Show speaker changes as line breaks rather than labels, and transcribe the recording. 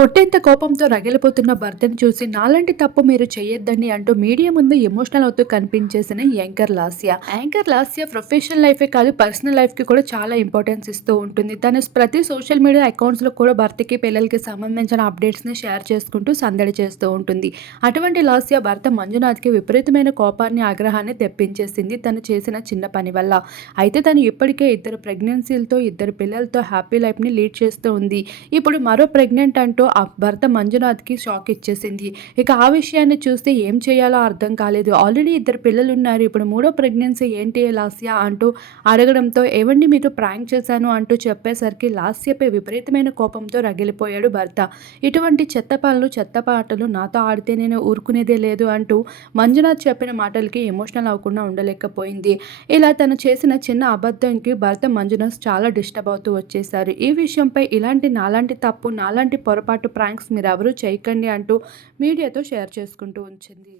కొట్టేంత కోపంతో రగిలిపోతున్న భర్తను చూసి నాలాంటి తప్పు మీరు చేయొద్దని అంటూ మీడియా ముందు ఎమోషనల్ అవుతూ కనిపించేసిన anchor Lasya. Anchor Lasya professional లైఫే కాదు పర్సనల్ లైఫ్కి కూడా చాలా ఇంపార్టెన్స్ ఇస్తూ ఉంటుంది. తన ప్రతి సోషల్ మీడియా అకౌంట్స్లో కూడా భర్తకి పిల్లలకి సంబంధించిన అప్డేట్స్ని షేర్ చేసుకుంటూ సందడి చేస్తూ ఉంటుంది. అటువంటి లాస్య భర్త మంజునాథ్కి విపరీతమైన కోపాన్ని ఆగ్రహాన్ని తెప్పించేసింది తను చేసిన చిన్న పని వల్ల. అయితే తను ఇప్పటికే ఇద్దరు ప్రెగ్నెన్సీలతో ఇద్దరు పిల్లలతో హ్యాపీ లైఫ్ని లీడ్ చేస్తూ ఉంది. ఇప్పుడు మరో ప్రెగ్నెంట్ అంటూ ఆ భర్త మంజునాథ్కి షాక్ ఇచ్చేసింది. ఇక ఆ విషయాన్ని చూస్తే ఏం చేయాలో అర్థం కాలేదు. ఆల్రెడీ ఇద్దరు పిల్లలు ఉన్నారు ఇప్పుడు మూడో ప్రెగ్నెన్సీ ఏంటి లాస్య అంటూ అడగడంతో ఏవండి మీతో ప్రాంక్ చేశాను అంటూ చెప్పేసరికి లాస్యపై విపరీతమైన కోపంతో రగిలిపోయాడు భర్త. ఇటువంటి చెత్త పనులు చెత్త పాటలు నాతో ఆడితే నేను ఊరుకునేదే లేదు అంటూ మంజునాథ్ చెప్పిన మాటలకి ఎమోషనల్ అవ్వకుండా ఉండలేకపోయింది. ఇలా తను చేసిన చిన్న అబద్ధంకి భర్త మంజునాథ్ చాలా డిస్టర్బ్ అవుతూ వచ్చేసారు ఈ విషయంపై ఇలాంటి నాలాంటి తప్పు నాలాంటి పొరపాటు పొరపాటు ప్రాంక్స్ మీరు ఎవరూ చేయకండి అంటూ మీడియాతో షేర్ చేసుకుంటూ ఉంచింది.